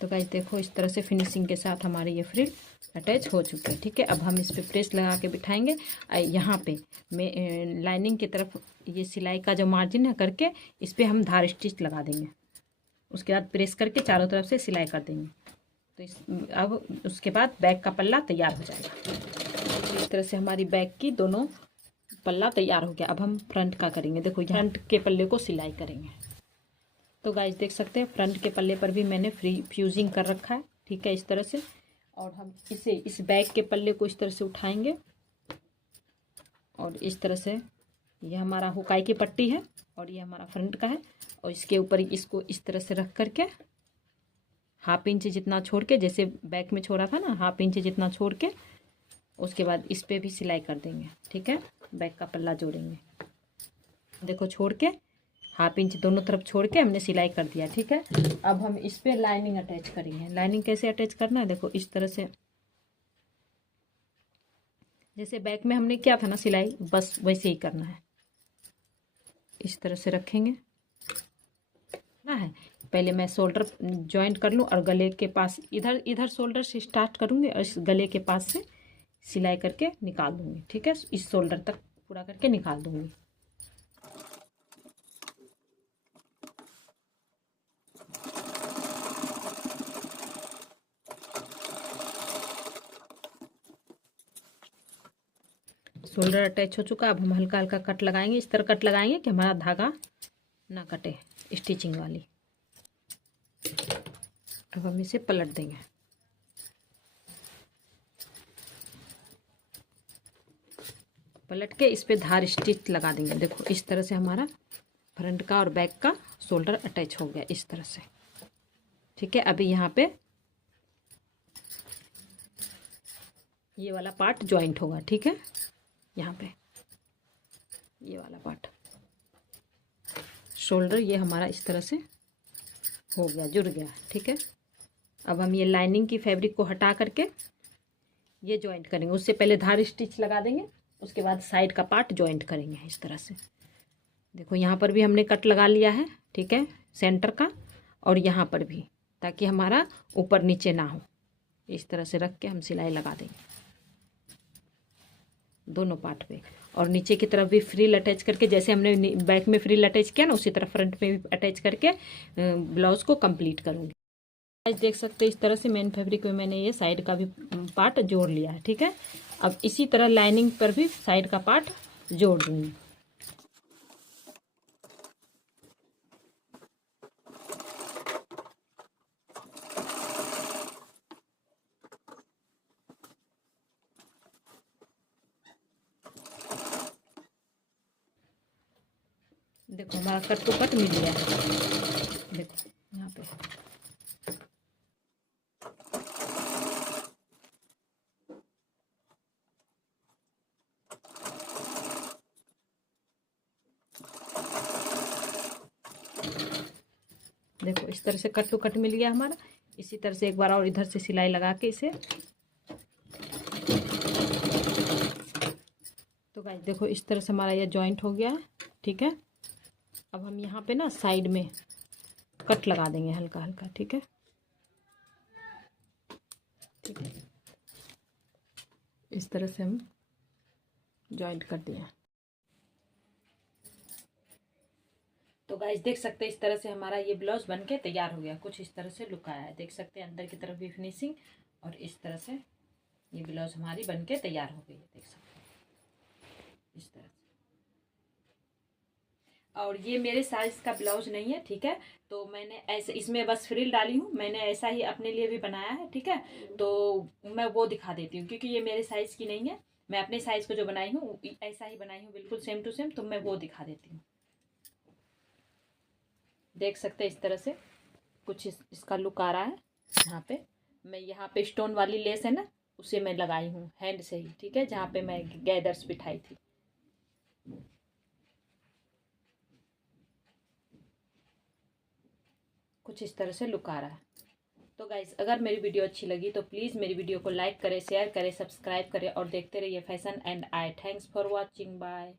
तो गाइस देखो इस तरह से फिनिशिंग के साथ हमारे ये फ्रिल अटैच हो चुके हैं। ठीक है, अब हम इस पर प्रेस लगा के बिठाएंगे। यहाँ पे मैं लाइनिंग की तरफ ये सिलाई का जो मार्जिन है करके इस पर हम धार स्टिच लगा देंगे। उसके बाद प्रेस करके चारों तरफ से सिलाई कर देंगे। तो अब उसके बाद बैक का पल्ला तैयार हो जाएगा। इस तरह से हमारी बैक की दोनों पल्ला तैयार हो गया। अब हम फ्रंट का करेंगे। देखो फ्रंट के पल्ले को सिलाई करेंगे। तो गाइस देख सकते हैं फ्रंट के पल्ले पर भी मैंने फ्यूजिंग कर रखा है। ठीक है, इस तरह से। और हम इसे इस बैक के पल्ले को इस तरह से उठाएंगे और इस तरह से, ये हमारा हुकाई की पट्टी है और ये हमारा फ्रंट का है, और इसके ऊपर इसको इस तरह से रख करके 1/2 इंच जितना छोड़ के, जैसे बैक में छोड़ा था ना 1/2 इंच जितना छोड़ के, उसके बाद इस पर भी सिलाई कर देंगे। ठीक है, बैक का पल्ला जोड़ेंगे। देखो छोड़ के 1/2 इंच दोनों तरफ छोड़ के हमने सिलाई कर दिया। ठीक है, अब हम इस पे लाइनिंग अटैच करेंगे। लाइनिंग कैसे अटैच करना है, देखो इस तरह से, जैसे बैक में हमने किया था ना सिलाई, बस वैसे ही करना है। इस तरह से रखेंगे ना है। पहले मैं शोल्डर जॉइंट कर लूँ और गले के पास इधर शोल्डर से स्टार्ट करूँगी और इस गले के पास से सिलाई करके निकाल दूँगी। ठीक है, इस शोल्डर तक पूरा करके निकाल दूँगी। शोल्डर अटैच हो चुका। अब हम हल्का हल्का कट लगाएंगे। इस तरह कट लगाएंगे कि हमारा धागा ना कटे, स्टिचिंग वाली। अब हम इसे पलट देंगे। पलट के इस पे धार स्टिच लगा देंगे। देखो इस तरह से हमारा फ्रंट का और बैक का शोल्डर अटैच हो गया। इस तरह से ठीक है। अभी यहाँ पे ये वाला पार्ट जॉइंट होगा, ठीक है। यहाँ पे ये वाला पार्ट शोल्डर ये हमारा इस तरह से हो गया, जुड़ गया, ठीक है। अब हम ये लाइनिंग की फैब्रिक को हटा करके ये जॉइंट करेंगे। उससे पहले धार स्टिच लगा देंगे, उसके बाद साइड का पार्ट जॉइंट करेंगे इस तरह से। देखो यहाँ पर भी हमने कट लगा लिया है, ठीक है, सेंटर का, और यहाँ पर भी, ताकि हमारा ऊपर नीचे ना हो। इस तरह से रख के हम सिलाई लगा देंगे दोनों पार्ट पे। और नीचे की तरफ भी फ्रिल अटैच करके, जैसे हमने बैक में फ्रिल अटैच किया ना, उसी तरह फ्रंट में भी अटैच करके ब्लाउज को कंप्लीट करूँगी। आज देख सकते हैं इस तरह से मेन फैब्रिक में मैंने ये साइड का भी पार्ट जोड़ लिया है, ठीक है। अब इसी तरह लाइनिंग पर भी साइड का पार्ट जोड़ दूंगी। देखो हमारा कट टू कट मिल गया है, देखो यहाँ पे। देखो इस तरह से कट टू कट मिल गया हमारा। इसी तरह से एक बार और इधर से सिलाई लगा के इसे, तो गाइस देखो इस तरह से हमारा ये जॉइंट हो गया है, ठीक है। अब हम यहाँ पे ना साइड में कट लगा देंगे हल्का हल्का, ठीक है, ठीक है। इस तरह से हम जॉइंट कर दिया। तो गाइस देख सकते हैं इस तरह से हमारा ये ब्लाउज बनके तैयार हो गया। कुछ इस तरह से लुक आया है, देख सकते हैं अंदर की तरफ भी फिनिशिंग, और इस तरह से ये ब्लाउज हमारी बनके तैयार हो गई है, देख सकते हैं इस तरह से। और ये मेरे साइज का ब्लाउज नहीं है, ठीक है, तो मैंने ऐसे इसमें बस फ्रिल डाली हूँ, मैंने ऐसा ही अपने लिए भी बनाया है, ठीक है। तो मैं वो दिखा देती हूँ, क्योंकि ये मेरे साइज की नहीं है। मैं अपने साइज को जो बनाई हूँ ऐसा ही बनाई हूँ, बिल्कुल सेम टू सेम, तो मैं वो दिखा देती हूँ। देख सकते हैं इस तरह से कुछ इसका लुक आ रहा है। यहाँ पे मैं यहाँ पे स्टोन वाली लेस है ना, उसे मैं लगाई हूँ हैंड से ही, ठीक है, जहाँ पे मैं गैदर्स बिठाई थी। कुछ इस तरह से लुक आ रहा है। तो गाइस अगर मेरी वीडियो अच्छी लगी तो प्लीज़ मेरी वीडियो को लाइक करें, शेयर करें, सब्सक्राइब करें, और देखते रहिए fashion and I. Thanks for watching, bye.